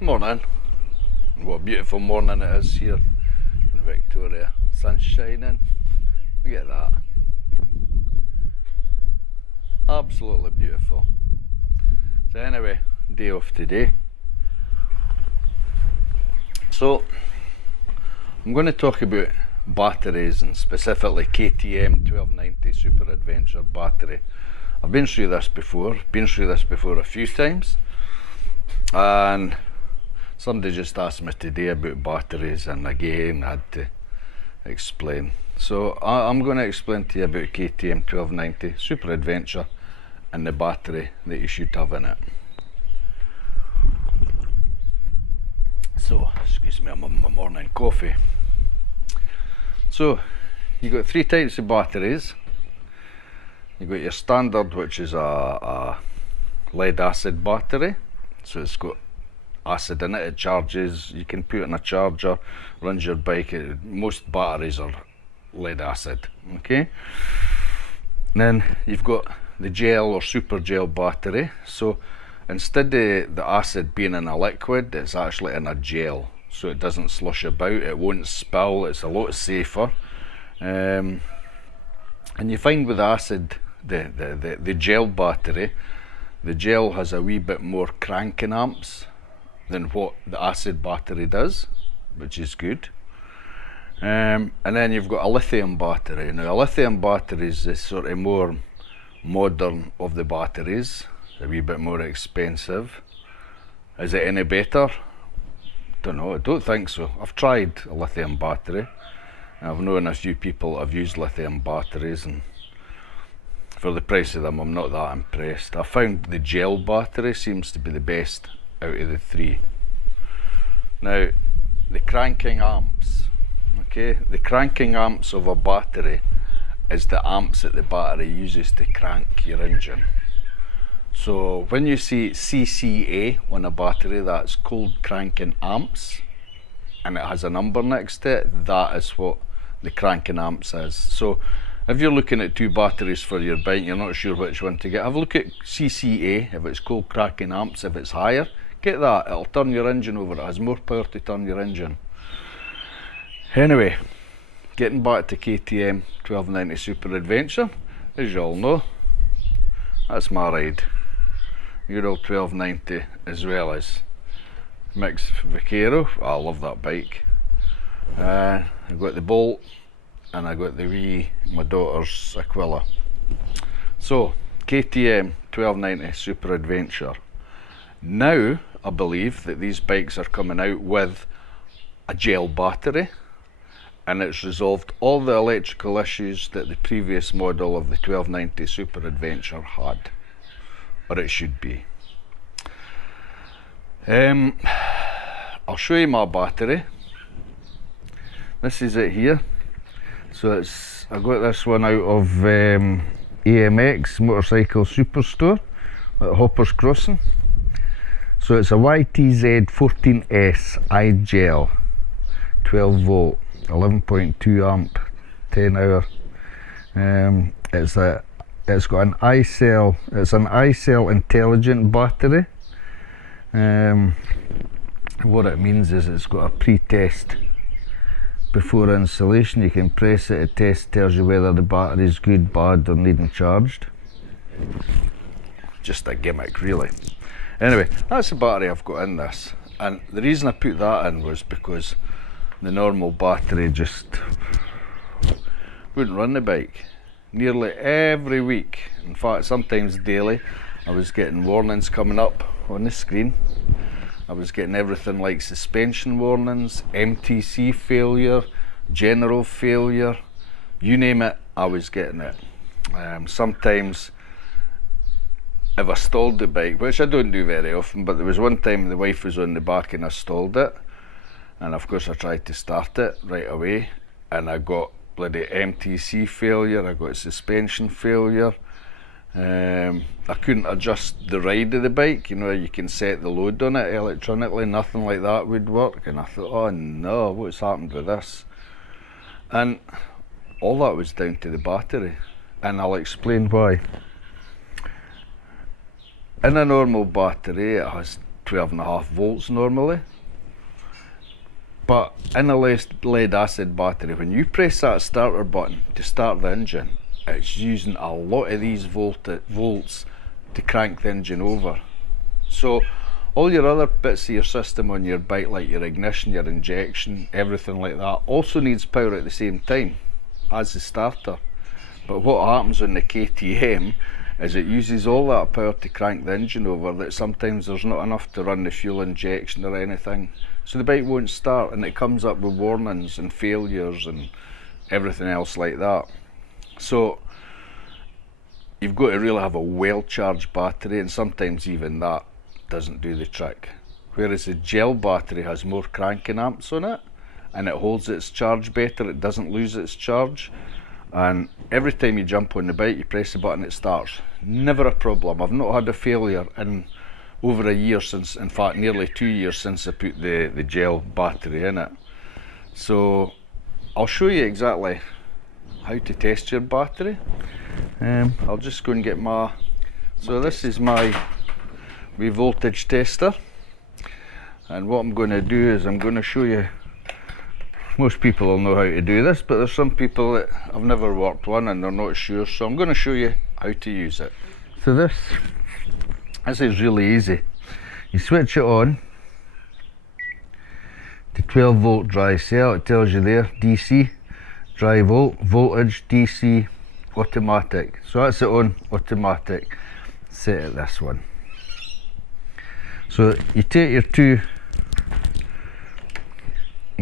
Morning. What a beautiful morning it is here in Victoria. Sun's shining. Look at that. Absolutely beautiful. So anyway, day off today. So I'm going to talk about batteries and specifically KTM 1290 Super Adventure battery. I've been through this before a few times, and somebody just asked me today about batteries, and again I had to explain. So I'm going to explain to you about KTM 1290 Super Adventure and the battery that you should have in it. So, excuse me, I'm on my morning coffee. So, you've got three types of batteries. You've got your standard, which is a lead acid battery. So it's got acid in it, it charges, you can put it in a charger, runs your bike. Most batteries are lead acid, okay? And then you've got the gel or super gel battery. So instead of the acid being in a liquid, it's actually in a gel, so it doesn't slush about, it won't spill, it's a lot safer. And you find with acid, the gel battery, the gel has a wee bit more cranking amps than what the acid battery does, which is good. And then you've got a lithium battery. Now a lithium battery is the sort of more modern of the batteries, a wee bit more expensive. Is it any better? Don't know, I don't think so. I've tried a lithium battery. I've known a few people that have used lithium batteries, and for the price of them I'm not that impressed. I found the gel battery seems to be the best out of the three. Now the cranking amps, okay, the cranking amps of a battery is the amps that the battery uses to crank your engine. So when you see CCA on a battery, that's cold cranking amps, and it has a number next to it, that is what the cranking amps is. So if you're looking at two batteries for your bike, you're not sure which one to get, have a look at CCA, if it's cold cranking amps. If it's higher, get that, it'll turn your engine over, it has more power to turn your engine. Anyway, getting back to KTM 1290 Super Adventure, as you all know, that's my ride. Euro 1290, as well as Mix Vaquero. I love that bike. I've got the Bolt, and I got my daughter's Aquila. So KTM 1290 Super Adventure. Now I believe that these bikes are coming out with a gel battery, and it's resolved all the electrical issues that the previous model of the 1290 Super Adventure had, or it should be. I'll show you my battery. This is it here. So I got this one out of AMX Motorcycle Superstore at Hoppers Crossing. So it's a YTZ14S iGel, 12 volt, 11.2 amp, 10 hour. It's got an iCell. It's an iCell intelligent battery. What it means is it's got a pre-test before installation. You can press it, it tells you whether the battery is good, bad, or needing charged. Just a gimmick, really. Anyway, that's the battery I've got in this, and the reason I put that in was because the normal battery just wouldn't run the bike. Nearly every week, in fact sometimes daily, I was getting warnings coming up on the screen. I was getting everything like suspension warnings, MTC failure, general failure, you name it, I was getting it. Sometimes if I stalled the bike, which I don't do very often, but there was one time the wife was on the back and I stalled it, and of course I tried to start it right away, and I got bloody MTC failure, I got suspension failure. I couldn't adjust the ride of the bike, you know, you can set the load on it electronically, nothing like that would work, and I thought, oh no, what's happened with this? And all that was down to the battery, and I'll explain why. In a normal battery it has 12.5 volts normally. But in a lead acid battery, when you press that starter button to start the engine, it's using a lot of these volts to crank the engine over. So all your other bits of your system on your bike, like your ignition, your injection, everything like that, also needs power at the same time as the starter. But what happens on the KTM is it uses all that power to crank the engine over, that sometimes there's not enough to run the fuel injection or anything. So the bike won't start, and it comes up with warnings and failures and everything else like that. So you've got to really have a well charged battery, and sometimes even that doesn't do the trick. Whereas the gel battery has more cranking amps on it, and it holds its charge better, it doesn't lose its charge. And every time you jump on the bike, you press the button, it starts. Never a problem. I've not had a failure in over a year since, in fact nearly 2 years since I put the gel battery in it. So I'll show you exactly how to test your battery. I'll just go and get my, so this is my voltage tester, and what I'm going to do is I'm going to show you. Most people will know how to do this, but there's some people that have never worked one and they're not sure, so I'm going to show you how to use it. So this is really easy. You switch it on to 12 volt dry cell. It tells you there, DC, dry voltage, DC, automatic. So that's it on automatic. Set it this one. So you take your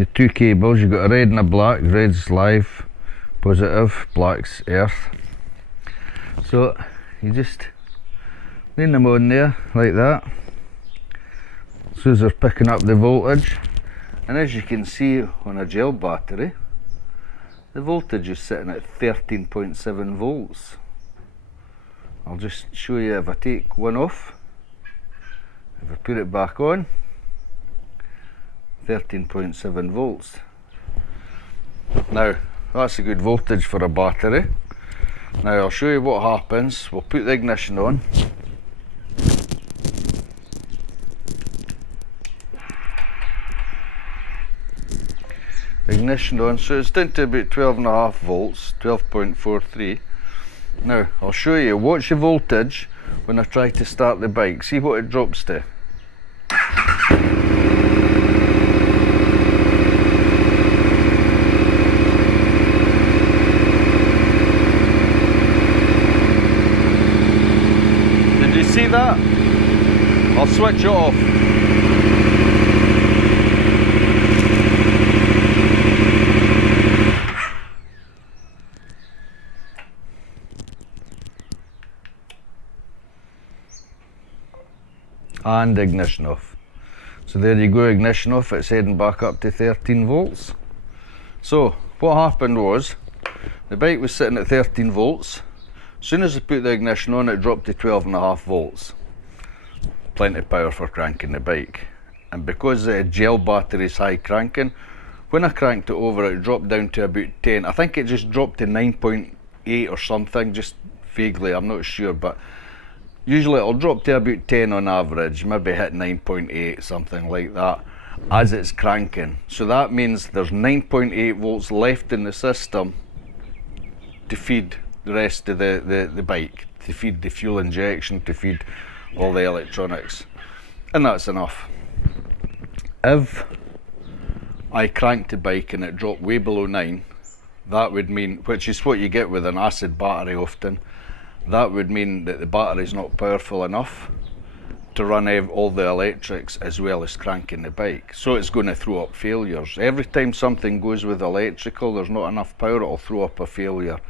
two cables. You've got a red and a black. Red's live, positive, black's earth. So you just lean them on there like that, so as they're picking up the voltage. And as you can see on a gel battery, the voltage is sitting at 13.7 volts. I'll just show you if I take one off, if I put it back on, 13.7 volts. Now that's a good voltage for a battery. Now I'll show you what happens. We'll put the ignition on. Ignition on, so it's down to about 12.5 volts, 12.43. Now I'll show you, watch the voltage when I try to start the bike. See what it drops to. Did you see that? I'll switch it off. And ignition off. So there you go, ignition off, it's heading back up to 13 volts. So what happened was, the bike was sitting at 13 volts. As soon as I put the ignition on, it dropped to 12.5 volts. Plenty of power for cranking the bike. And because the gel battery is high cranking, when I cranked it over, it dropped down to about 10. I think it just dropped to 9.8 or something, just vaguely, I'm not sure, but usually it'll drop to about 10 on average, maybe hit 9.8, something like that, as it's cranking. So that means there's 9.8 volts left in the system to feed the rest of the bike, to feed the fuel injection, to feed all the electronics. And that's enough. If I cranked the bike and it dropped way below 9, that would mean, which is what you get with an acid battery often, that would mean that the battery is not powerful enough to run all the electrics as well as cranking the bike. So it's going to throw up failures. Every time something goes with electrical, there's not enough power, it'll throw up a failure.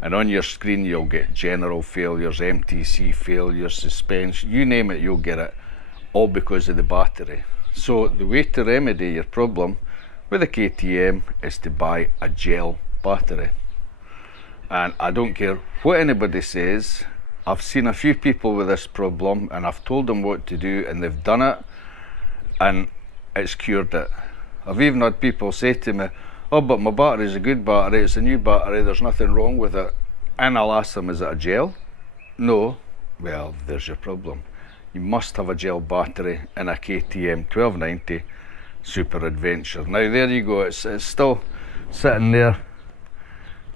And on your screen you'll get general failures, MTC failures, suspension, you name it, you'll get it, all because of the battery. So the way to remedy your problem with a KTM is to buy a gel battery. And I don't care what anybody says, I've seen a few people with this problem and I've told them what to do and they've done it and it's cured it. I've even had people say to me, oh, but my battery's a good battery, it's a new battery, there's nothing wrong with it. And I'll ask them, is it a gel? No. Well, there's your problem. you must have a gel battery in a KTM 1290 Super Adventure. Now there you go, it's still sitting there,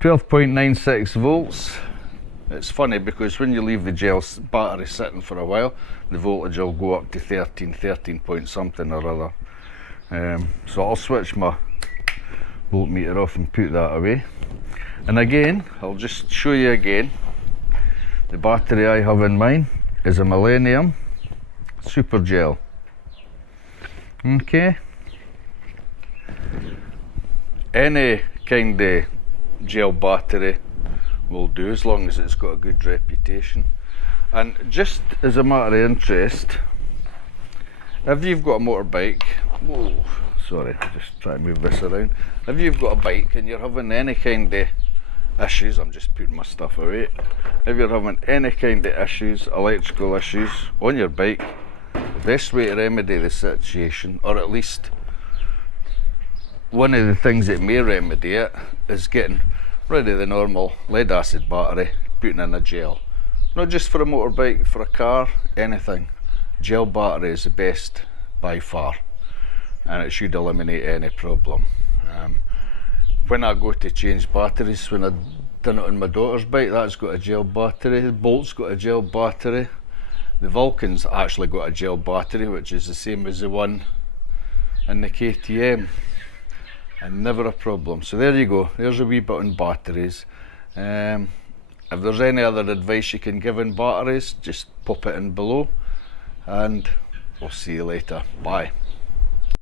12.96 volts. It's funny because when you leave the gel battery sitting for a while, the voltage will go up to 13 point something or other. So I'll switch my voltmeter off and put that away. And again, I'll just show you again, the battery I have in mine is a Millennium Super Gel. Okay. Any kind of gel battery will do as long as it's got a good reputation. And just as a matter of interest, if you've got a motorbike, whoa, sorry, just try to move this around. If you've got a bike and you're having any kind of issues, I'm just putting my stuff away. If you're having any kind of issues, electrical issues on your bike, the best way to remedy the situation, or at least one of the things that may remedy it, is getting rid of the normal lead acid battery, putting in a gel. Not just for a motorbike, for a car, anything. Gel battery is the best by far, and it should eliminate any problem. When I go to change batteries, when I done it on my daughter's bike, that's got a gel battery. The Bolt's got a gel battery. The Vulcan's actually got a gel battery, which is the same as the one in the KTM, and never a problem. So there you go, there's a wee bit on batteries. If there's any other advice you can give on batteries, just pop it in below, and we'll see you later. Bye.